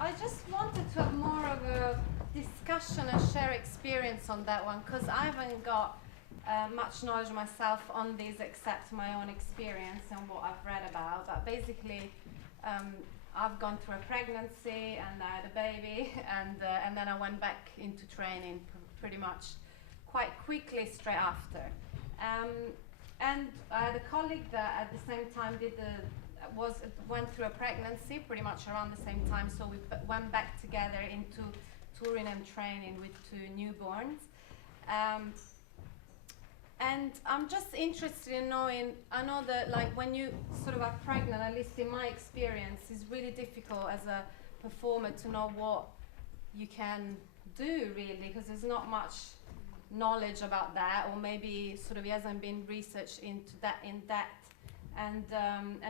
I just wanted to have more of a discussion and share experience on that one, because I haven't got much knowledge myself on these except my own experience and what I've read about. But basically, I've gone through a pregnancy and I had a baby, and then I went back into training pretty much quite quickly straight after. And I had a colleague that at the same time went through a pregnancy pretty much around the same time, so we went back together into touring and training with 2 newborns. And I'm just interested in knowing, I know that like when you sort of are pregnant, at least in my experience, it's really difficult as a performer to know what you can do really, because there's not much knowledge about that, or maybe sort of it hasn't been researched into that in depth. And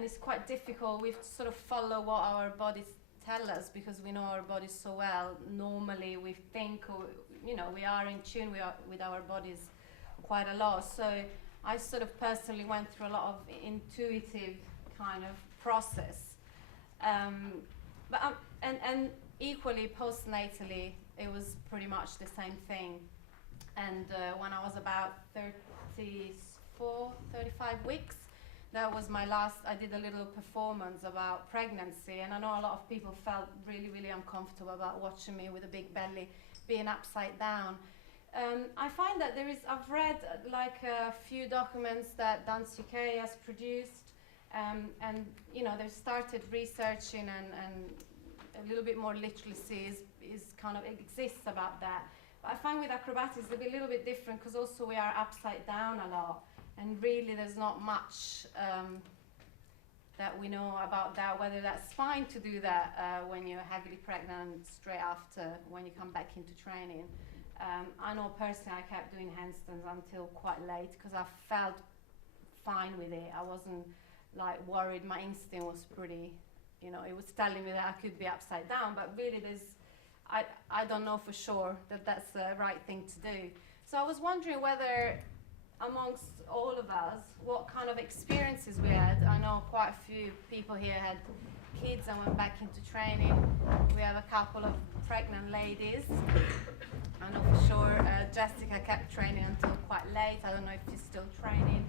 it's quite difficult. We have to sort of follow what our bodies tell us, because we know our bodies so well. Normally we think, or we are in tune with our bodies quite a lot. So I sort of personally went through a lot of intuitive kind of process. And equally postnatally, it was pretty much the same thing. And when I was about 34, 35 weeks, that was my last, I did a little performance about pregnancy, and I know a lot of people felt really, really uncomfortable about watching me with a big belly being upside down. I find that I've read like a few documents that Dance UK has produced, and they've started researching, and a little bit more literacy is kind of exists about that. But I find with acrobatics it'll be a little bit different, because also we are upside down a lot. And really there's not much that we know about that, whether that's fine to do that when you're heavily pregnant straight after, when you come back into training. I know personally I kept doing handstands until quite late, because I felt fine with it. I wasn't like worried. My instinct was pretty, it was telling me that I could be upside down, but really I don't know for sure that that's the right thing to do. So I was wondering whether amongst all of us, what kind of experiences we had. I know quite a few people here had kids and went back into training. We have a couple of pregnant ladies. I know for sure Jessica kept training until quite late. I don't know if she's still training.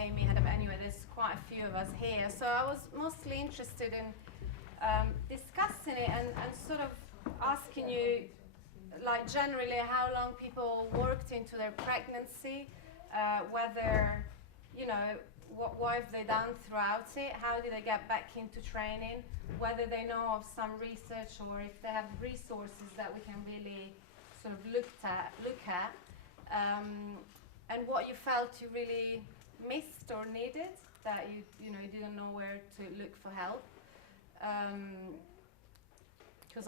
Amy had anyway, there's quite a few of us here. So I was mostly interested in discussing it and sort of asking you, like generally how long people worked into their pregnancy, whether, what have they done throughout it, how did they get back into training, whether they know of some research or if they have resources that we can really sort of look at, and what you felt you really missed or needed, that you didn't know where to look for help. Because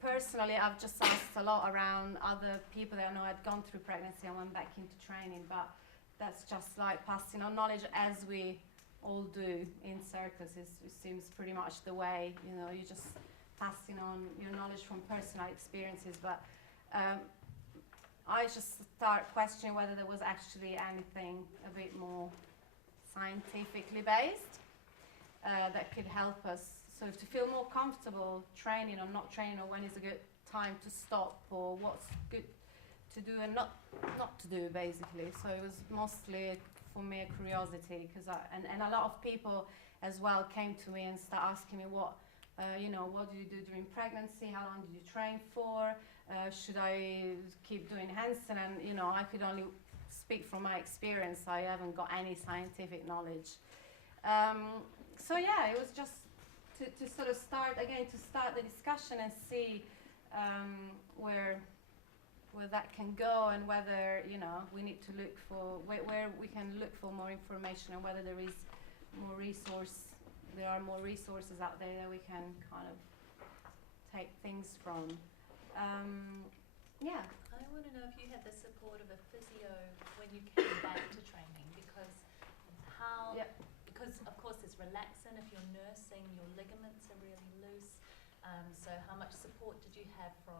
personally, I've just asked a lot around other people that I know had gone through pregnancy and went back into training, but that's just like passing on knowledge, as we all do in circus. It seems pretty much the way, you're just passing on your knowledge from personal experiences. But I just start questioning whether there was actually anything a bit more scientifically based that could help us sort of to feel more comfortable training or not training, or when is a good time to stop, or what's good to do and not to do, basically. So it was mostly for me a curiosity, because and a lot of people as well came to me and started asking me what do you do during pregnancy, how long did you train for, should I keep doing handstand, and I could only speak from my experience. I haven't got any scientific knowledge. So yeah, it was just to sort of start the discussion and see where that can go, and whether we need to look for where we can look for more information, and whether there are more resources out there that we can kind of take things from. Yeah. I want to know if you had the support of a physio when you came back to training, because because of course there's relaxin. If you're nursing, your ligaments are really loose. So how much support did you have from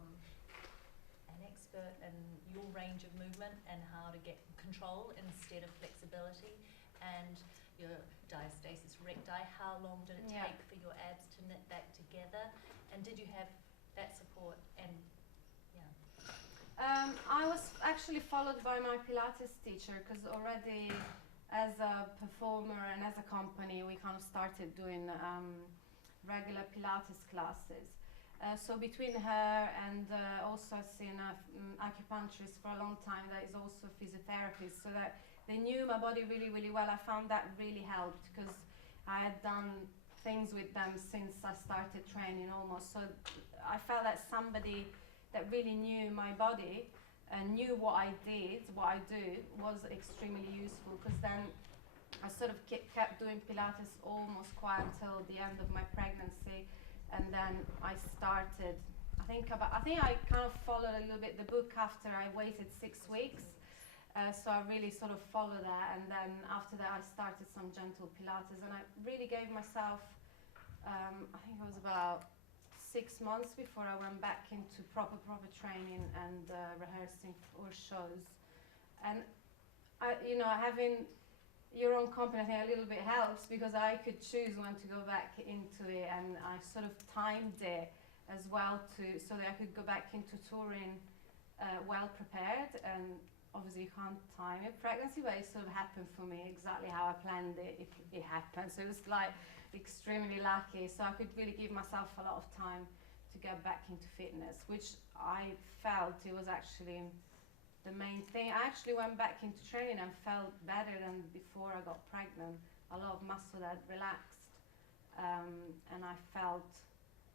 an expert in your range of movement and how to get control instead of flexibility? And your diastasis recti, how long did it take for your abs to knit back together? And did you have that support? And I was actually followed by my Pilates teacher, because already as a performer and as a company we kind of started doing regular Pilates classes. So between her and also I've seen an acupuncturist for a long time that is also a physiotherapist, so that they knew my body really, really well. I found that really helped, because I had done things with them since I started training almost. So I felt that somebody that really knew my body and knew what I did, what I do, was extremely useful, because then I sort of kept doing Pilates almost quite until the end of my pregnancy, and then I started, I think I kind of followed a little bit the book after I waited 6 weeks, so I really sort of followed that, and then after that I started some gentle Pilates, and I really gave myself, I think it was about 6 months before I went back into proper training and rehearsing for shows. And having your own company, I think a little bit helps, because I could choose when to go back into it, and I sort of timed it as well so that I could go back into touring well prepared. And obviously you can't time a pregnancy, but it sort of happened for me exactly how I planned it. It happened, so it was like extremely lucky, so I could really give myself a lot of time to get back into fitness, which I felt it was actually the main thing. I actually went back into training and felt better than before I got pregnant. A lot of muscle had relaxed, and I felt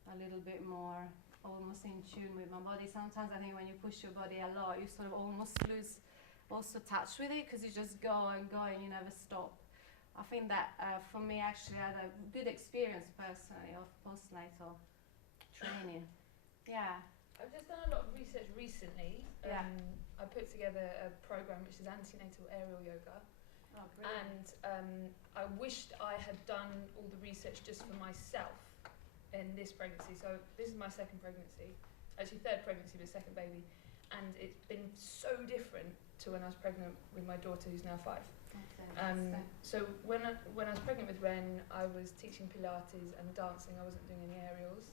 a little bit more almost in tune with my body. Sometimes I think when you push your body a lot, you sort of almost lose also touch with it, because you just go and go and you never stop. I think that for me actually I had a good experience personally of postnatal training. Yeah. I've just done a lot of research recently. I put together a program which is antenatal aerial yoga. Oh, brilliant. And I wished I had done all the research just for myself in this pregnancy. So this is my second pregnancy, actually third pregnancy, but second baby. And it's been so different to when I was pregnant with my daughter, who's now 5. So when I was pregnant with Ren, I was teaching Pilates and dancing. I wasn't doing any aerials.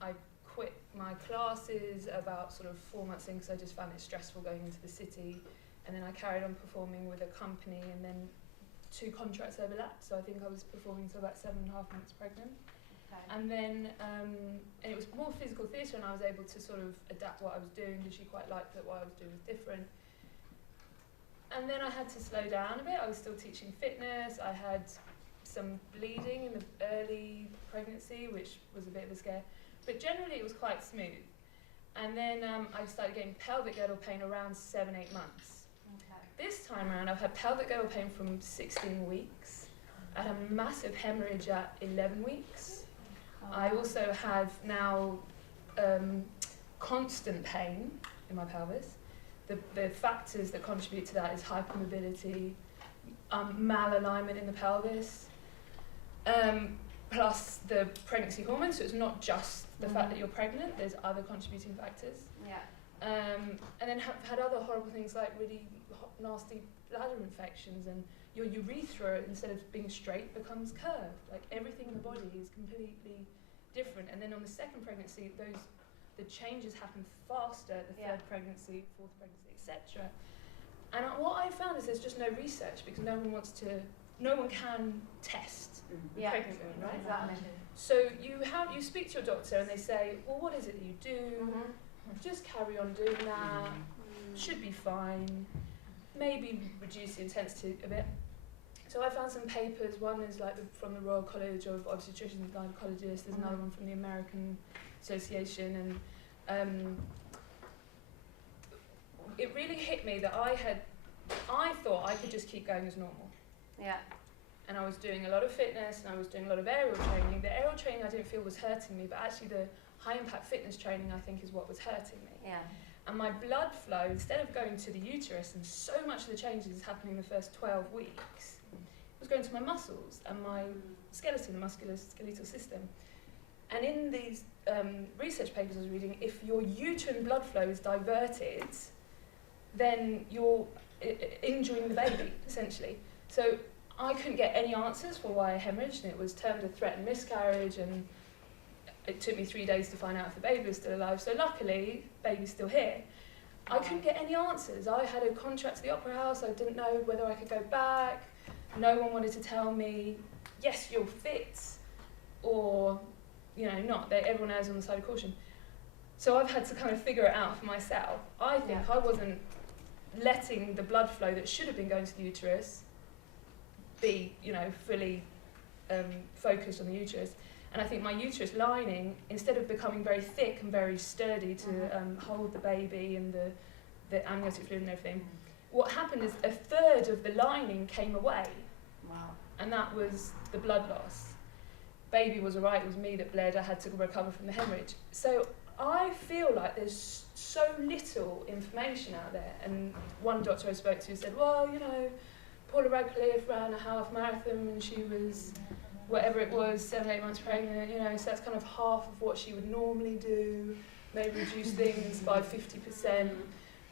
I quit my classes about sort of 4 months in, because I just found it stressful going into the city. And then I carried on performing with a company, and then 2 contracts overlapped. So I think I was performing till about 7.5 months pregnant. Okay. And then and it was more physical theatre, and I was able to sort of adapt what I was doing, because she quite liked that what I was doing was different. And then I had to slow down a bit. I was still teaching fitness. I had some bleeding in the early pregnancy, which was a bit of a scare. But generally it was quite smooth. And then I started getting pelvic girdle pain around 7-8 months. Okay. This time around I've had pelvic girdle pain from 16 weeks. I had a massive hemorrhage at 11 weeks. I also have now constant pain in my pelvis. The factors that contribute to that is hypermobility, malalignment in the pelvis, plus the pregnancy hormones. So it's not just the fact that you're pregnant, there's other contributing factors. Yeah. And then had other horrible things like really nasty bladder infections, and your urethra, instead of being straight, becomes curved. Like everything in the body is completely different. And then on the second pregnancy, the changes happen faster, the third pregnancy, fourth pregnancy, etc. And what I found is there's just no research, because no one can test pregnant women, right? Exactly. So you speak to your doctor and they say, well, what is it that you do? Just carry on doing that, should be fine, maybe reduce the intensity a bit. So I found some papers. One is like from the Royal College of Obstetricians and Gynecologists. There's another one from the American Association, and it really hit me that I thought I could just keep going as normal. Yeah. And I was doing a lot of fitness, and I was doing a lot of aerial training. The aerial training I didn't feel was hurting me, but actually the high impact fitness training I think is what was hurting me. Yeah. And my blood flow, instead of going to the uterus, and so much of the changes happening in the first 12 weeks, was going to my muscles and my skeleton, the musculoskeletal system. And in these research papers I was reading, if your uterine blood flow is diverted, then you're injuring the baby, essentially. So I couldn't get any answers for why I hemorrhaged, and it was termed a threatened miscarriage, and it took me 3 days to find out if the baby was still alive. So luckily, baby's still here. I couldn't get any answers. I had a contract to the Opera House. I didn't know whether I could go back. No one wanted to tell me, yes, you're fit, or, you know, not. Everyone errs on the side of caution. So I've had to kind of figure it out for myself. I think I wasn't letting the blood flow that should have been going to the uterus be, you know, fully focused on the uterus. And I think my uterus lining, instead of becoming very thick and very sturdy to hold the baby and the amniotic fluid and everything, what happened is a third of the lining came away. Wow. And that was the blood loss. Baby was alright, it was me that bled, I had to recover from the hemorrhage. So I feel like there's so little information out there. And one doctor I spoke to said, well, you know, Paula Radcliffe ran a half marathon when she was, whatever it was, 7, 8 months pregnant, you know, so that's kind of half of what she would normally do, maybe reduce things by 50%.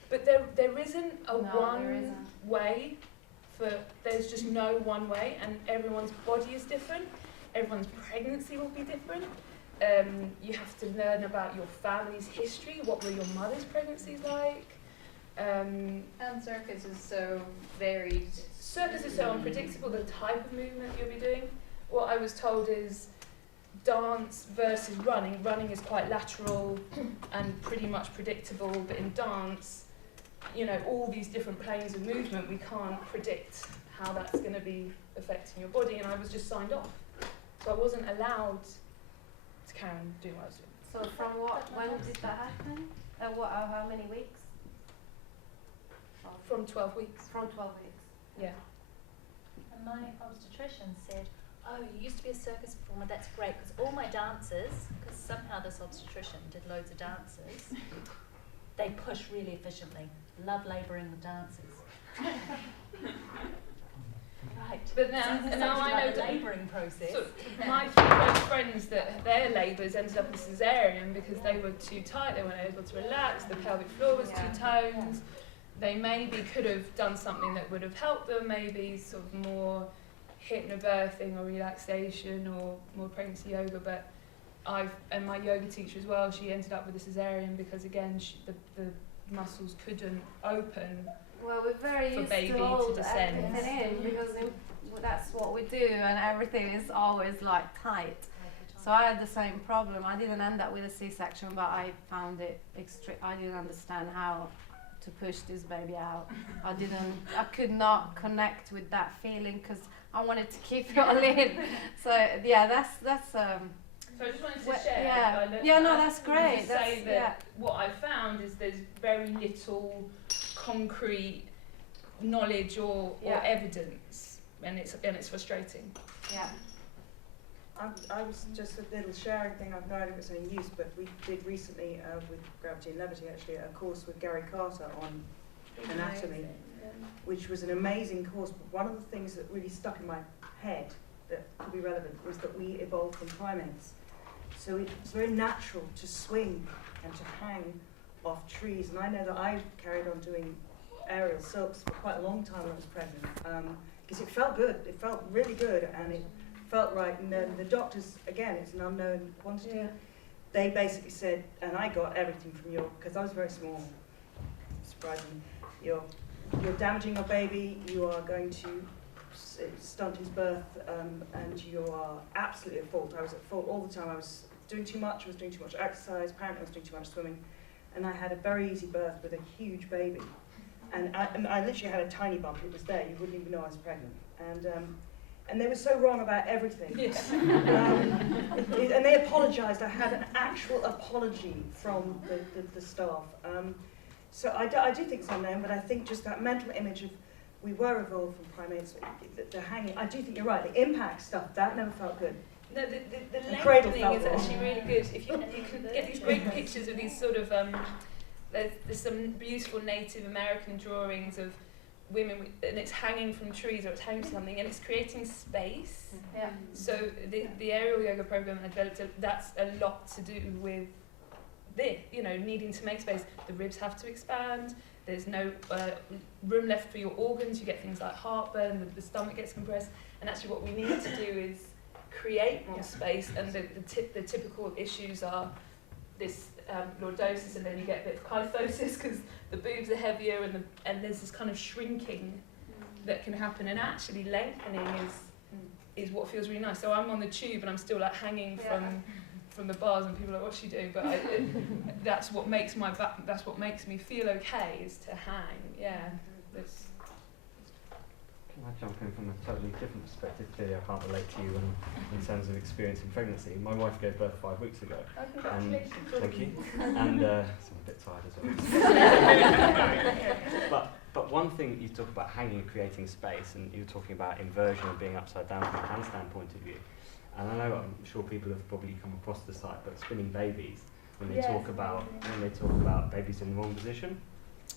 But there isn't way for, there's just no one way, and everyone's body is different, everyone's pregnancy will be different. You have to learn about your family's history, what were your mother's pregnancies like. And circus is so varied. Circus is so unpredictable, the type of movement you'll be doing. What I was told is dance versus running. Running is quite lateral and pretty much predictable, but in dance, you know, all these different planes of movement, we can't predict how that's going to be affecting your body, and I was just signed off. So I wasn't allowed to carry on doing what I was doing. So from when did that happen? How many weeks? From 12 weeks. From 12 weeks. Yeah. And my obstetrician said, oh, you used to be a circus performer, that's great, because all my dancers, because somehow this obstetrician did loads of dances, they push really efficiently. Love labouring with dancers. Right. But now I know the labouring process. So my 3 close friends that their labours ended up in cesarean because they were too tight, they weren't able to relax, the pelvic floor was too toned. They maybe could have done something that would have helped them, maybe sort of more hypnobirthing or relaxation or more pregnancy yoga, but and my yoga teacher as well, she ended up with a cesarean because again the muscles couldn't open. Well, we're very for used baby to to hold descend. everything in because that's what we do, and everything is always like tight. So I had the same problem. I didn't end up with a C-section, but I found it extreme. I didn't understand how to push this baby out. I could not connect with that feeling because I wanted to keep it all in. So yeah, that's. So I just wanted to share. That's great. To say that what I found is there's very little concrete knowledge or evidence, and it's frustrating. Yeah. I was just a little sharing thing. I've no idea if it's any use, but we did recently with Gravity and Levity actually a course with Gary Carter on anatomy, which was an amazing course. But one of the things that really stuck in my head that could be relevant was that we evolved from primates. So it's very natural to swing and to hang off trees. And I know that I carried on doing aerial silks for quite a long time when I was pregnant because it felt good. It felt really good, and it felt right. And then the doctors, again, it's an unknown quantity. They basically said, and I got everything from because I was very small, surprisingly, you're damaging your baby, you are going to stunt his birth, and you are absolutely at fault. I was at fault all the time. I was doing too much, I was doing too much exercise, apparently I was doing too much swimming, and I had a very easy birth with a huge baby. And I literally had a tiny bump, it was there, you wouldn't even know I was pregnant. And they were so wrong about everything. Yes. And they apologised. I had an actual apology from the staff. So I do think it's unknown, but I think just that mental image of we were evolved from primates, the hanging, I do think you're right, the impact stuff, that never felt good. No, the lengthening is actually really good. If you can get these great pictures of these sort of, there's some beautiful Native American drawings of women, and it's hanging from trees or it's hanging from something, and it's creating space. Yeah. So the aerial yoga program I developed, that's a lot to do with this, needing to make space. The ribs have to expand, there's no room left for your organs. You get things like heartburn, the stomach gets compressed, and actually what we need to do is create more space, and the typical issues are this lordosis, and then you get a bit of kyphosis because the boobs are heavier, and there's this kind of shrinking that can happen, and actually lengthening is what feels really nice. So I'm on the tube and I'm still like hanging from the bars, and people are like, what's she doing? But that's what makes that's what makes me feel okay, is to hang. Yeah. Can I jump in from a totally different perspective? Clearly I can't relate to you in terms of experiencing pregnancy. My wife gave birth 5 weeks ago. Oh, congratulations. Thank you. And so I'm a bit tired as well. But one thing you talk about hanging, creating space, and you were talking about inversion and being upside down from a handstand point of view. And I know, I'm sure people have probably come across the site, but spinning babies, when they talk about babies in the wrong position,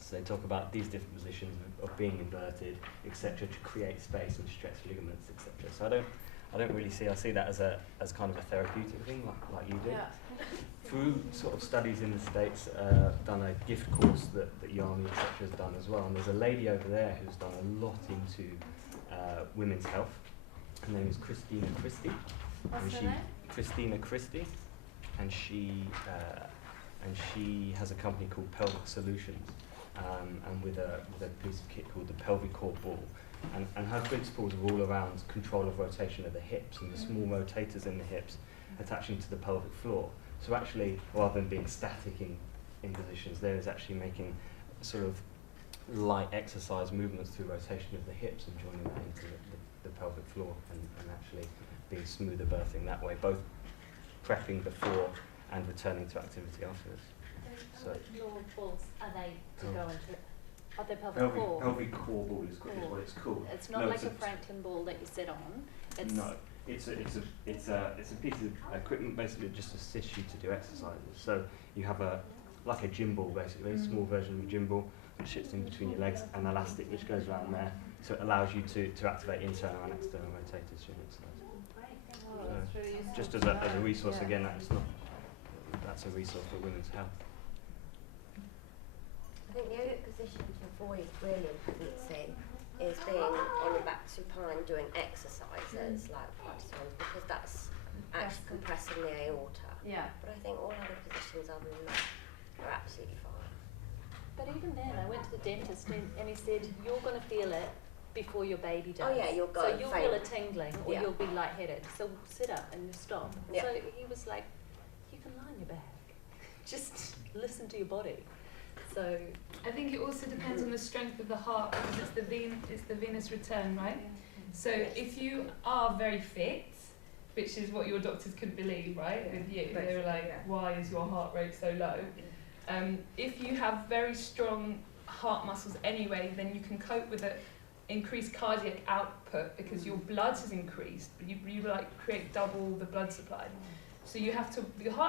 so they talk about these different positions of being inverted, etc., to create space and stretch ligaments, etc. So I don't really see. I see that as kind of a therapeutic thing, like you do. Yeah. Through sort of studies in the States, done a gift course that Yanni, etc., has done as well. And there's a lady over there who's done a lot into women's health. Her name is Christina Christie. What's her name? Christina Christie, and she has a company called Pelvic Solutions, and with a piece of kit called the Pelvic Core Ball. And her principles are all around control of rotation of the hips and the small rotators in the hips attaching to the pelvic floor. So actually, rather than being static in positions, there is actually making sort of light exercise movements through rotation of the hips and joining that into the pelvic floor, and actually being smoother birthing that way, both prepping before and returning to activity afterwards. So Pelvic floor balls, are they to go into? Are they pelvic core? Pelvic core ball is what it's called. It's not like a Franklin ball that you sit on. It's no, it's a piece of equipment basically just assists you to do exercises. So you have like a gym ball basically, a small version of a gym ball which sits in between your legs, an elastic which goes around there, so it allows you to activate internal and external rotators during exercise. That's really useful. Just as a resource, again, that's a resource for women's health. I think the only position to avoid really in pregnancy is being on your back supine doing exercises like Pilates ones, because that's actually compressing the aorta. Yeah. But I think all other positions other than that are absolutely fine. But even then, I went to the dentist and he said, you're going to feel it before your baby does. Oh yeah, you'll go So you'll feel a faint. tingling, or Yeah. you'll be lightheaded. So sit up and you stop. Yeah. So he was like, you can lie on your back. Just listen to your body. So I think it also depends on the strength of the heart, because it's the venous return, right? So if you are very fit, which is what your doctors couldn't believe, right? With you, they were like, why is your heart rate so low? If you have very strong heart muscles anyway, then you can cope with it. Increased cardiac output, because your blood has increased, but you like create double the blood supply. So your heart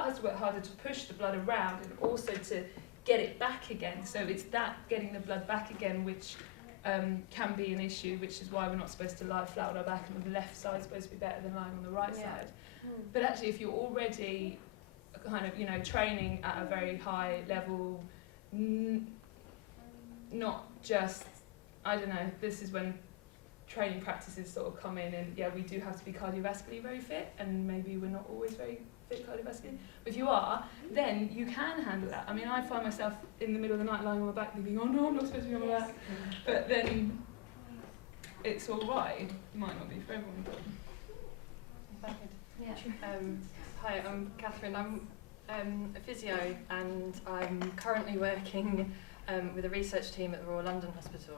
has to work harder to push the blood around and also to get it back again. So it's that getting the blood back again which can be an issue, which is why we're not supposed to lie flat on our back, and the left side is supposed to be better than lying on the right side. But actually, if you're already kind of training at a very high level, not just, I don't know, this is when training practices sort of come in, and yeah, we do have to be cardiovascularly very fit, and maybe we're not always very fit cardiovascularly. But if you are, then you can handle that. I mean, I find myself in the middle of the night lying on my back thinking, oh no, I'm not supposed to be on my back. But then it's all right. It might not be for everyone. But Yeah. Hi, I'm Catherine. I'm a physio, and I'm currently working with a research team at the Royal London Hospital.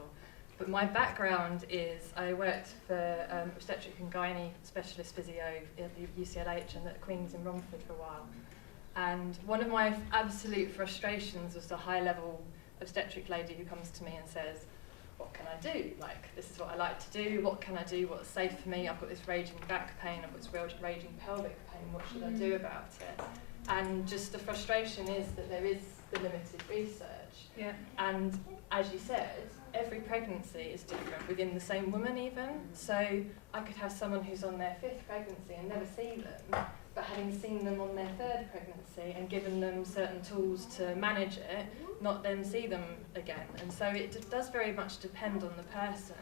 But my background is I worked for obstetric and gynae specialist physio at UCLH and at Queen's in Romford for a while. And one of my absolute frustrations was the high-level obstetric lady who comes to me and says, what can I do? Like, this is what I like to do. What can I do? What's safe for me? I've got this raging back pain. I've got this raging pelvic pain. What should I do about it? And just the frustration is that there is the limited research. yeah. And as you said, every pregnancy is different within the same woman even. So I could have someone who's on their 5th pregnancy and never see them, but having seen them on their 3rd third pregnancy and given them certain tools to manage it, not then see them again. And so it does very much depend on the person.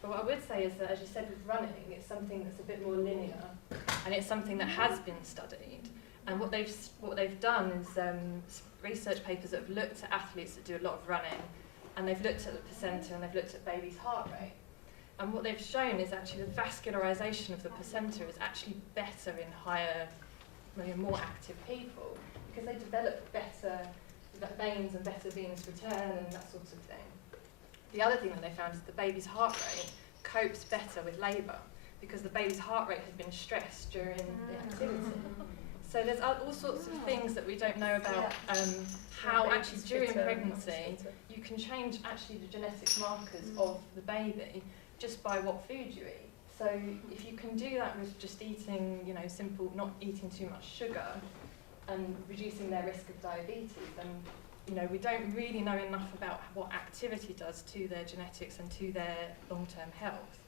But what I would say is that, as you said, with running, it's something that's a bit more linear, and it's something that has been studied. And what they've done is research papers that have looked at athletes that do a lot of running, and they've looked at the placenta and they've looked at baby's heart rate. And what they've shown is actually the vascularization of the placenta is actually better in higher, more active people, because they develop better veins and better venous return and that sort of thing. The other thing that they found is the baby's heart rate copes better with labour, because the baby's heart rate has been stressed during the activity. So there's all sorts of things that we don't know about how actually during pregnancy you can change actually the genetic markers of the baby just by what food you eat. So if you can do that with just eating, simple, not eating too much sugar and reducing their risk of diabetes, then we don't really know enough about what activity does to their genetics and to their long-term health.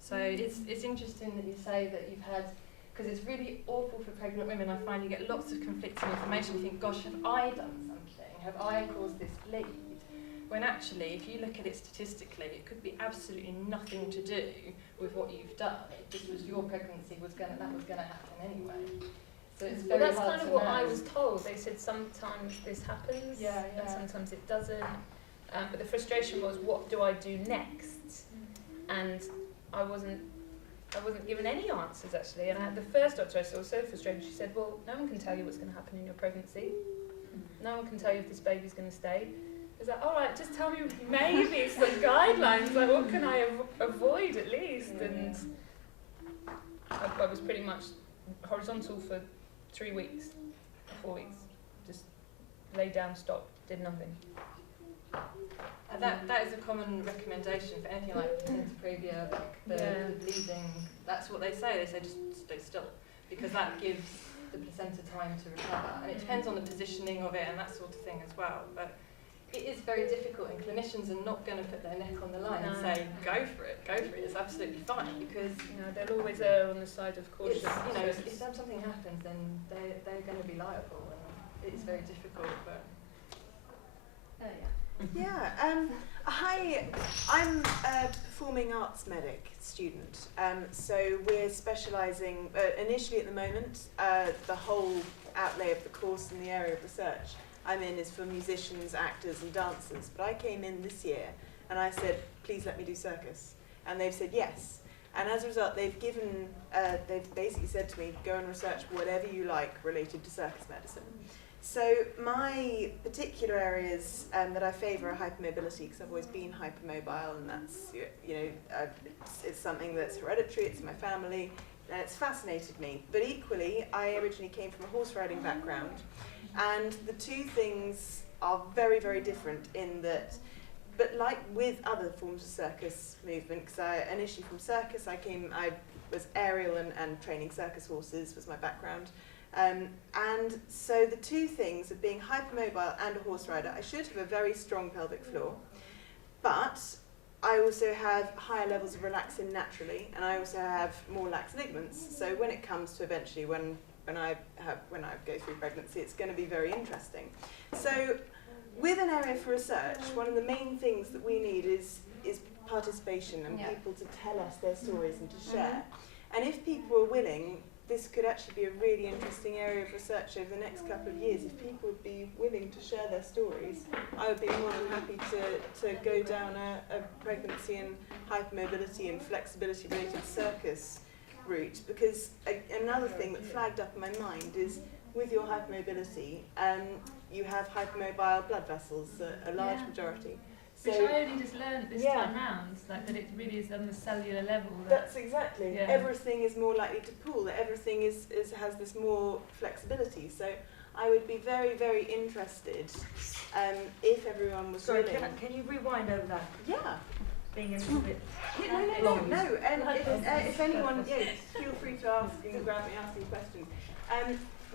So it's interesting that you say that you've had, because it's really awful for pregnant women. I find you get lots of conflicting information. You think, gosh, have I done something? Have I caused this bleed? When actually, if you look at it statistically, it could be absolutely nothing to do with what you've done. It just was your pregnancy that was going to happen anyway. So it's very that's hard kind of to what know. I was told. They said sometimes this happens, and sometimes it doesn't. But the frustration was, what do I do next? And I wasn't given any answers actually. And the first doctor I saw was so frustrated. She said, well, no one can tell you what's going to happen in your pregnancy. No one can tell you if this baby's going to stay. I was like, all right, just tell me maybe some guidelines. Like, what can I avoid at least? And I was pretty much horizontal for 3 weeks, 4 weeks. Just lay down, stopped, did nothing. And that is a common recommendation for anything like placenta previa, like the bleeding. That's what they say. They say just stay still, because that gives the placenta time to recover. And it depends on the positioning of it and that sort of thing as well. But it is very difficult, and clinicians are not going to put their neck on the line and say, go for it, it's absolutely fine, because they'll always err on the side of caution. If something happens, then they're going to be liable, and it's very difficult. But hi, I'm a performing arts medic student. So we're specialising, initially at the moment, the whole outlay of the course in the area of research I'm in is for musicians, actors and dancers. But I came in this year and I said, please let me do circus. And they've said yes. And as a result, they've basically said to me, go and research whatever you like related to circus medicine. So my particular areas that I favour are hypermobility, because I've always been hypermobile, and that's, it's something that's hereditary, it's in my family, and it's fascinated me. But equally, I originally came from a horse riding background, and the two things are very, very different in that, but like with other forms of circus movement, because I initially from circus, I was aerial and training circus horses was my background. And so the two things of being hypermobile and a horse rider, I should have a very strong pelvic floor, but I also have higher levels of relaxin naturally, and I also have more lax ligaments. So when it comes to eventually when I go through pregnancy, it's going to be very interesting. So with an area for research, one of the main things that we need is participation and people to tell us their stories and to share. And if people are willing, this could actually be a really interesting area of research over the next couple of years. If people would be willing to share their stories, I would be more than happy to go down a pregnancy and hypermobility and flexibility related circus route, because another thing that flagged up in my mind is with your hypermobility, you have hypermobile blood vessels, a large majority. Which I only just learned this time round, like that it really is on the cellular level. That's exactly. Yeah. Everything is more likely to pool. That everything has this more flexibility. So I would be very, very interested if everyone was willing. Can you rewind over that? Yeah. Being a little bit. No. And if anyone, feel free to ask and grab me asking questions.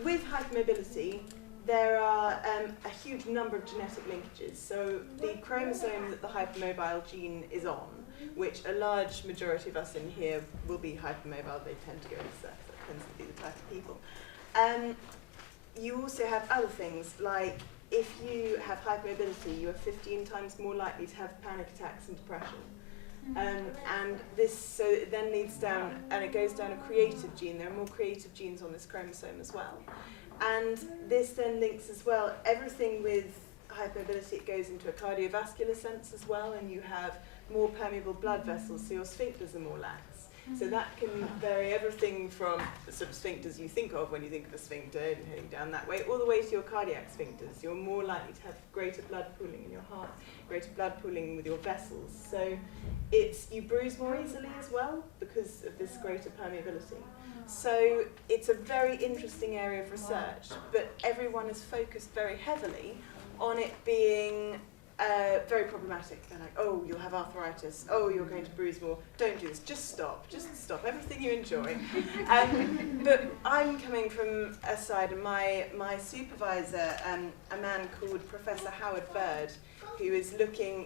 With hypermobility, there are a huge number of genetic linkages. So the chromosome that the hypermobile gene is on, which a large majority of us in here will be hypermobile, they tend to go into circus, that tends to be the type of people. you also have other things, like if you have hypermobility, you are 15 times more likely to have panic attacks and depression. And this, so it then leads down, and it goes down a creative gene. There are more creative genes on this chromosome as well. And this then links as well, everything with hypermobility, it goes into a cardiovascular sense as well, and you have more permeable blood vessels, so your sphincters are more lax. So that can vary everything from the sort of sphincters you think of when you think of a sphincter and heading down that way, all the way to your cardiac sphincters. You're more likely to have greater blood pooling in your heart, greater blood pooling with your vessels. So you bruise more easily as well because of this greater permeability. So it's a very interesting area of research, but everyone is focused very heavily on it being very problematic. They're like, oh, you'll have arthritis. Oh, you're going to bruise more. Don't do this. Just stop. Just stop. Everything you enjoy. But I'm coming from a side, and my supervisor, a man called Professor Howard Bird, who is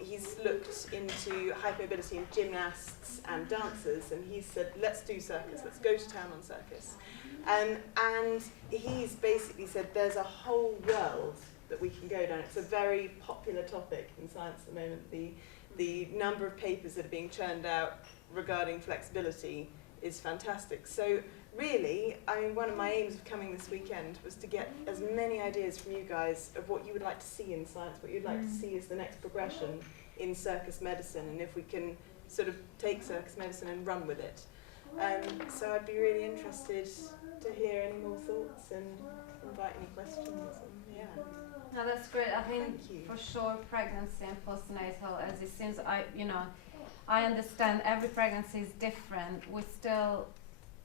he's looked into hypermobility in gymnasts and dancers, and he said, let's do circus. Let's go to town on circus. And he's basically said there's a whole world that we can go down. It's a very popular topic in science at the moment. The number of papers that are being churned out regarding flexibility is fantastic. So really, I mean, one of my aims of coming this weekend was to get as many ideas from you guys of what you would like to see in science, what you'd like to see as the next progression in circus medicine, and if we can sort of take circus medicine and run with it. So I'd be really interested to hear any more thoughts and invite any questions. And, yeah. No, that's great. I think for sure pregnancy and postnatal, as it seems, I understand every pregnancy is different. We still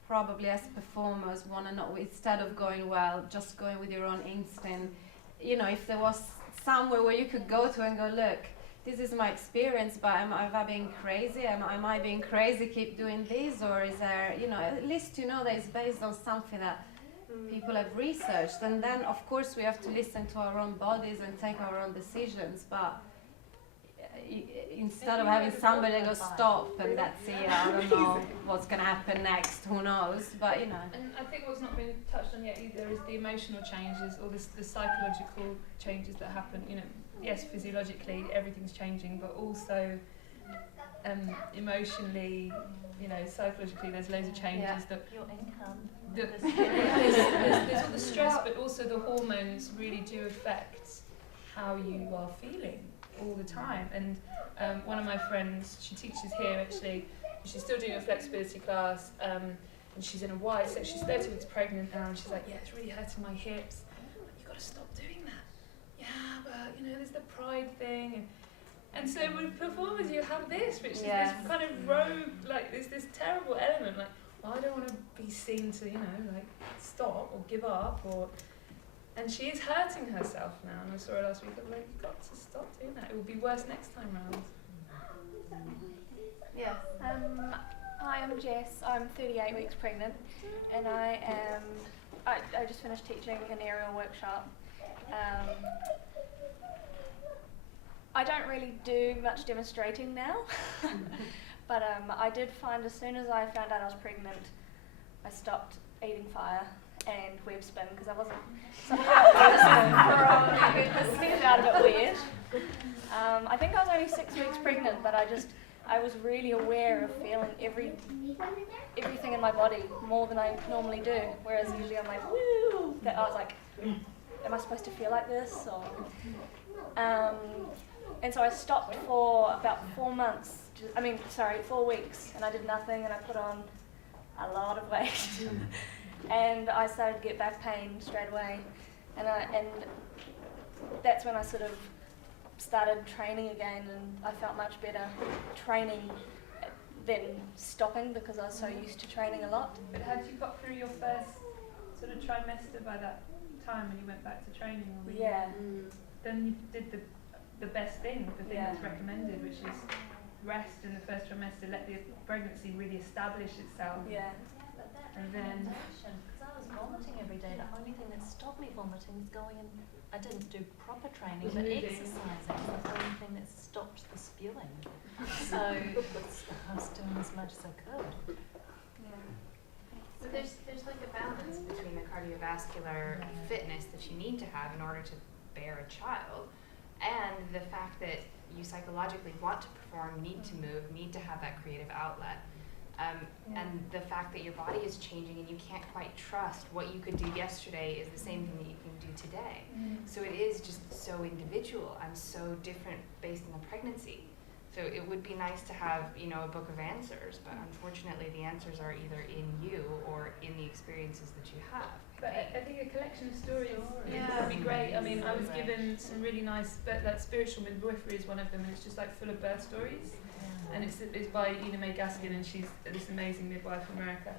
probably as performers want to know, instead of going, well, just going with your own instinct, if there was somewhere where you could go to and go, look, this is my experience, but am I being crazy? Am I being crazy, keep doing this? Or is there, at least that it's based on something that people have researched, and then of course we have to listen to our own bodies and take our own decisions, but instead of having somebody go stop and that's it, I don't know what's going to happen next, who knows, but And I think what's not been touched on yet either is the emotional changes or the psychological changes that happen. Yes, physiologically everything's changing, but also emotionally, psychologically there's loads of changes that your income. There's all the stress, but also the hormones really do affect how you are feeling all the time. And one of my friends, she teaches here actually, she's still doing a flexibility class, and she's in a wide section. She's 30 weeks pregnant now, and she's like, yeah, it's really hurting my hips. But you got to stop doing that. Yeah, but there's the pride thing. And so with performers, you have this, which is this kind of rogue, like there's this terrible element, like, well, I don't want to be seen to, stop or give up, and she is hurting herself now. And I saw her last week. I'm like, you've got to stop doing that. It will be worse next time round. Yes. Hi, I'm Jess. I'm 38 weeks pregnant, and I just finished teaching an aerial workshop. I don't really do much demonstrating now, but I did find as soon as I found out I was pregnant, I stopped eating fire and web spin because I wasn't it seemed out a bit weird. I think I was only 6 weeks pregnant, but I was really aware of feeling everything in my body more than I normally do, whereas usually I'm like, woo, that I was like, am I supposed to feel like this? Or and so I stopped for about 4 weeks, and I did nothing, and I put on a lot of weight. And I started to get back pain straight away, and that's when I sort of started training again, and I felt much better training than stopping because I was so used to training a lot. But had you got through your first sort of trimester by that time when you went back to training? Yeah. Then you did the best thing, the thing that's recommended, which is rest in the first trimester, let the pregnancy really establish itself. Yeah. And then... Because I was vomiting every day. The only thing that stopped me vomiting was going and I didn't do proper training, but exercising was the only thing that stopped the spewing. So I was doing as much as I could. So there's like a balance between the cardiovascular fitness that that you need to have in order to bear a child, and the fact that you psychologically want to perform, need to move, need to have that creative outlet. And the fact that your body is changing and you can't quite trust what you could do yesterday is the same thing that you can do today. So it is just so individual and so different based on the pregnancy. So it would be nice to have, you know, a book of answers, but unfortunately the answers are either in you or in the experiences that you have. But I think a collection of stories would be great. I mean, I was given some really nice, but like spiritual midwifery is one of them, and it's just like full of birth stories. And it's by Ina May Gaskin, and she's this amazing midwife from America.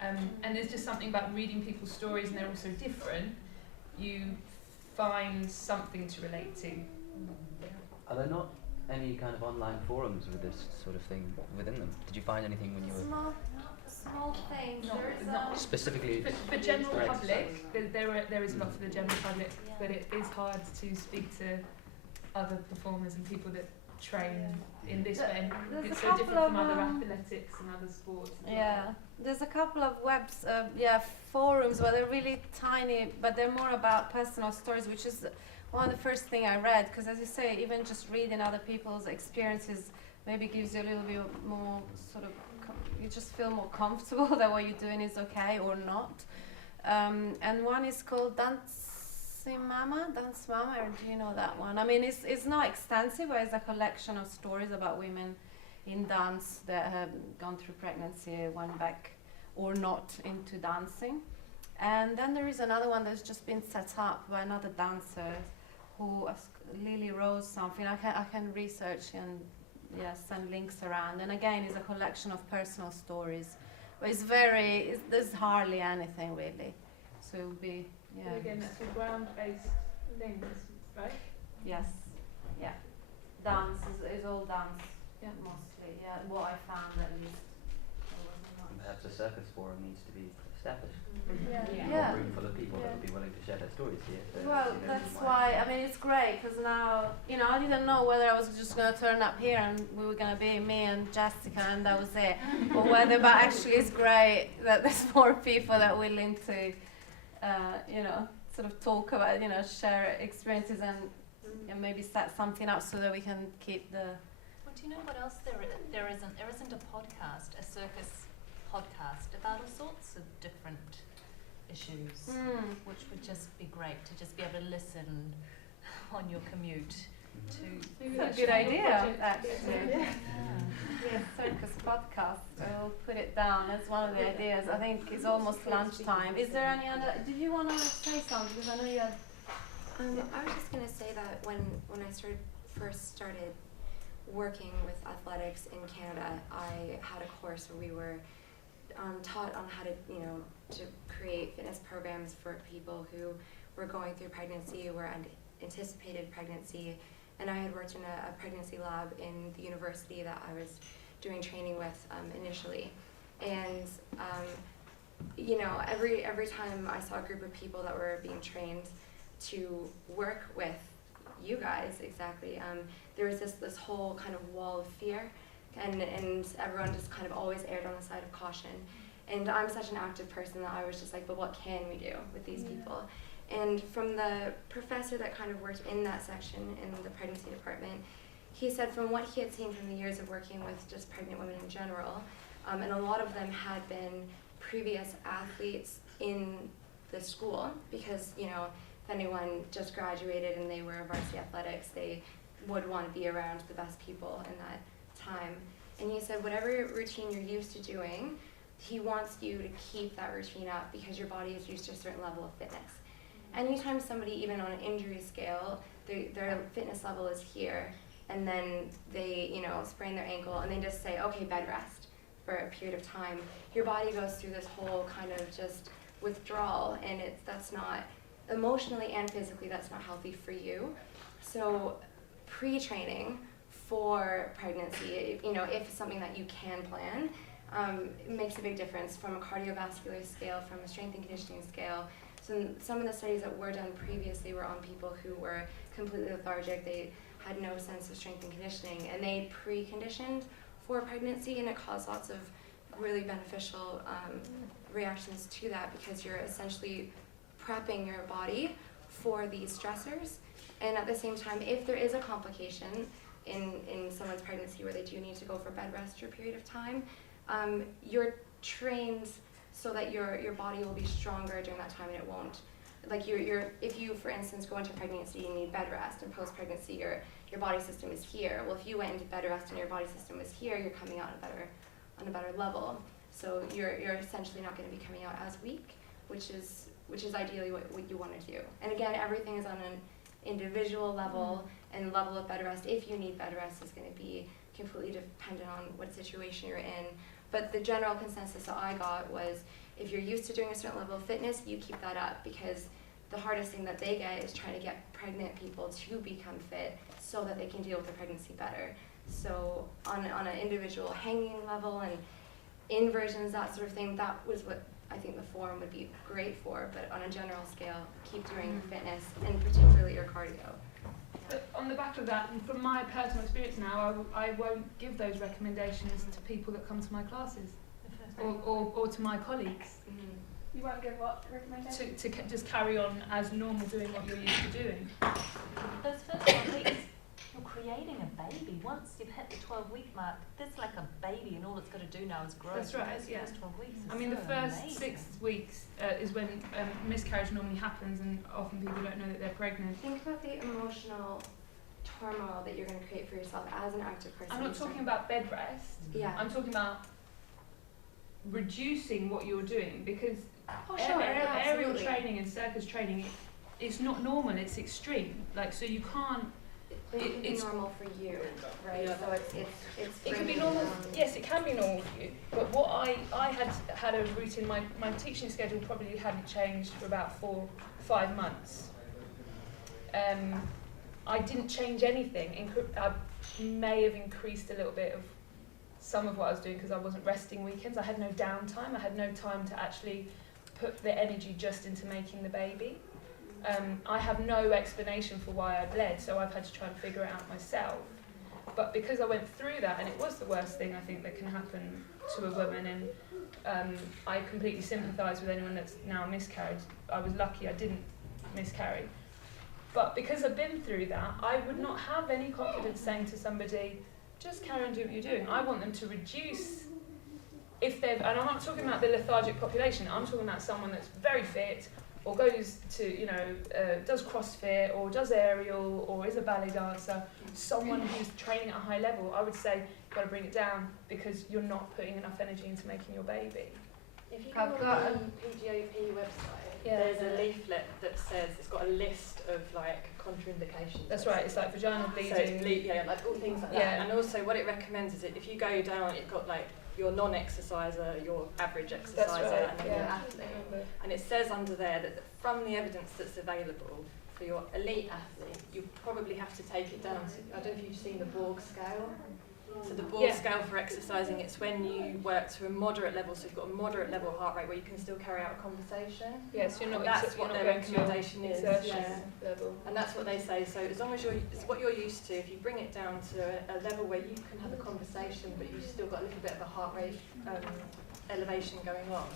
And there's just something about reading people's stories, and they're all so different. You find something to relate to. Are there not any kind of online forums with this sort of thing within them? Did you find anything when you were Small things. Not specifically for general for public? exercise? There is a lot for the general public, but it is hard to speak to other performers and people that train in this way. And it's so different from other athletics and other sports. There's a couple of forums, but they're really tiny, but they're more about personal stories, which is one of the first thing I read, because as you say, even just reading other people's experiences maybe gives you a little bit more sort of, you just feel more comfortable that what you're doing is okay or not. And one is called Dance Mama, or do you know that one? I mean, it's not extensive, but it's a collection of stories about women in dance that have gone through pregnancy, went back or not into dancing. And then there is another one that's just been set up by another dancer who Lily Rose something. I can research and send links around. And again, it's a collection of personal stories, but there's hardly anything really. So it would be So again, that's all ground-based things, right? Yes, yeah. Dance is all dance mostly. Yeah, what I found at least. Perhaps a circus forum needs to be established. Yeah. A room full of people that would be willing to share their stories here. So Well, that's why, I mean, it's great, because now, you know, I didn't know whether I was just going to turn up here and we were going to be me and Jessica and that was it, or whether, but actually it's great that there's more people that are willing to, you know, sort of talk about, you know, share experiences and maybe set something up so that we can keep the... Well, do you know what else there isn't? There isn't a podcast, a circus podcast about all sorts of different issues, which would just be great to just be able to listen on your commute to. That's a good idea, actually. Circus podcast. I'll put it down as one of the ideas. I think it's almost lunchtime. Is there any other? Did you want to say something? Because I know you had. I was just going to say that when I first started working with athletics in Canada, I had a course where we were taught on how to, you know, to create fitness programs for people who were going through pregnancy or anticipated pregnancy. And I had worked in a pregnancy lab in the university that I was doing training with initially. And you know, every time I saw a group of people that were being trained to work with you guys exactly, there was this whole kind of wall of fear. And everyone just kind of always erred on the side of caution. And I'm such an active person that I was just like, but what can we do with these people? And from the professor that kind of worked in that section in the pregnancy department, he said from what he had seen from the years of working with just pregnant women in general, and a lot of them had been previous athletes in the school because, you know, if anyone just graduated and they were varsity athletics, they would want to be around the best people in that time. And he said whatever routine you're used to doing, he wants you to keep that routine up because your body is used to a certain level of fitness. Anytime somebody, even on an injury scale, their fitness level is here, and then they, you know, sprain their ankle and they just say, okay, bed rest for a period of time, your body goes through this whole kind of just withdrawal, and that's not, emotionally and physically, that's not healthy for you. So pre-training for pregnancy, you know, if it's something that you can plan, it makes a big difference from a cardiovascular scale, from a strength and conditioning scale. So some of the studies that were done previously were on people who were completely lethargic. They had no sense of strength and conditioning, and they preconditioned for pregnancy, and it caused lots of really beneficial reactions to that because you're essentially prepping your body for these stressors. And at the same time, if there is a complication in someone's pregnancy where they do need to go for bed rest for a period of time, you're trained so that your body will be stronger during that time and it won't. Like if you, for instance, go into pregnancy and need bed rest, and post-pregnancy your body system is here. Well, if you went into bed rest and your body system was here, you're coming out on a better level. So you're essentially not going to be coming out as weak, which is ideally what you want to do. And again, everything is on an individual level, and level of bed rest, if you need bed rest, is going to be completely dependent on what situation you're in. But the general consensus that I got was, if you're used to doing a certain level of fitness, you keep that up, because the hardest thing that they get is trying to get pregnant people to become fit so that they can deal with the pregnancy better. So on an individual hanging level and inversions, that sort of thing, that was what I think the forum would be great for. But on a general scale, keep doing your fitness, and particularly your cardio. But on the back of that, and from my personal experience now, I won't give those recommendations to people that come to my classes or to my colleagues. You won't give what recommendation? To just carry on as normal doing what you're used to doing. Those first 12 weeks, you're creating a baby. Once you've hit the 12-week mark, that's like a baby, and all it's got to do now is grow. That's right, Those yeah. first 12 weeks I mean, so the first amazing. 6 weeks is when miscarriage normally happens, and often people don't know that they're pregnant. Think about the emotional turmoil that you're going to create for yourself as an active person. I'm not talking about bed rest. Yeah. I'm talking about reducing what you're doing, because aerial training and circus training, it's not normal, it's extreme. Like, so you can't. It's normal for you, right? Yeah. So it's. It can be normal. Yes, it can be normal for you. But what I had a routine. My teaching schedule probably hadn't changed for about 4-5 months. I didn't change anything. I may have increased a little bit of some of what I was doing, because I wasn't resting weekends. I had no downtime. I had no time to actually put the energy just into making the baby. I have no explanation for why I bled, so I've had to try and figure it out myself. But because I went through that, and it was the worst thing I think that can happen to a woman, and I completely sympathise with anyone that's now miscarried. I was lucky I didn't miscarry. But because I've been through that, I would not have any confidence saying to somebody, just carry on doing what you're doing. I want them to reduce, if they've, and I'm not talking about the lethargic population, I'm talking about someone that's very fit, or goes to, does CrossFit, or does aerial, or is a ballet dancer, someone who's training at a high level. I would say, you've got to bring it down, because you're not putting enough energy into making your baby. If you go on the PGOP website, there's a leaflet that says it's got a list of like contraindications. That's right, it's like vaginal bleeding. So it's like all things like that. And also what it recommends is that if you go down, it's got like your non-exerciser, your average exerciser, and then your athlete. And it says under there that from the evidence that's available for your elite athlete, you probably have to take it down. So, I don't know if you've seen the Borg scale. So the Borg scale for exercising, it's when you work to a moderate level, so you've got a moderate level heart rate where you can still carry out a conversation. Yes, you're not. That's what their recommendation is. Level. And that's what they say. So as long as it's what you're used to, if you bring it down to a level where you can have a conversation, but you've still got a little bit of a heart rate elevation going on,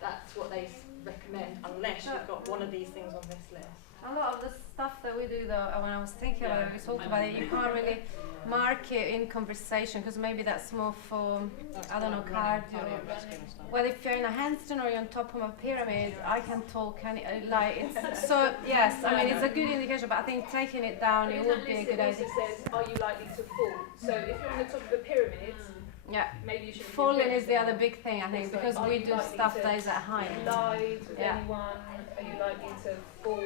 that's what they recommend, unless you've got one of these things on this list. A lot of the stuff that we do, though, when I was thinking about it, we talked about it, you can't really mark it in conversation, because maybe that's more for, I don't know, cardio. Well, if you're in a handstand or you're on top of a pyramid, I can talk, it's, so, yes, I mean, it's a good indication, but I think taking it down, it would be a good idea. It also says, are you likely to fall? So if you're on the top of a pyramid, maybe you should. Falling is the other big thing, I think, because we do stuff that is at height. Collide with anyone? Are you likely to fall?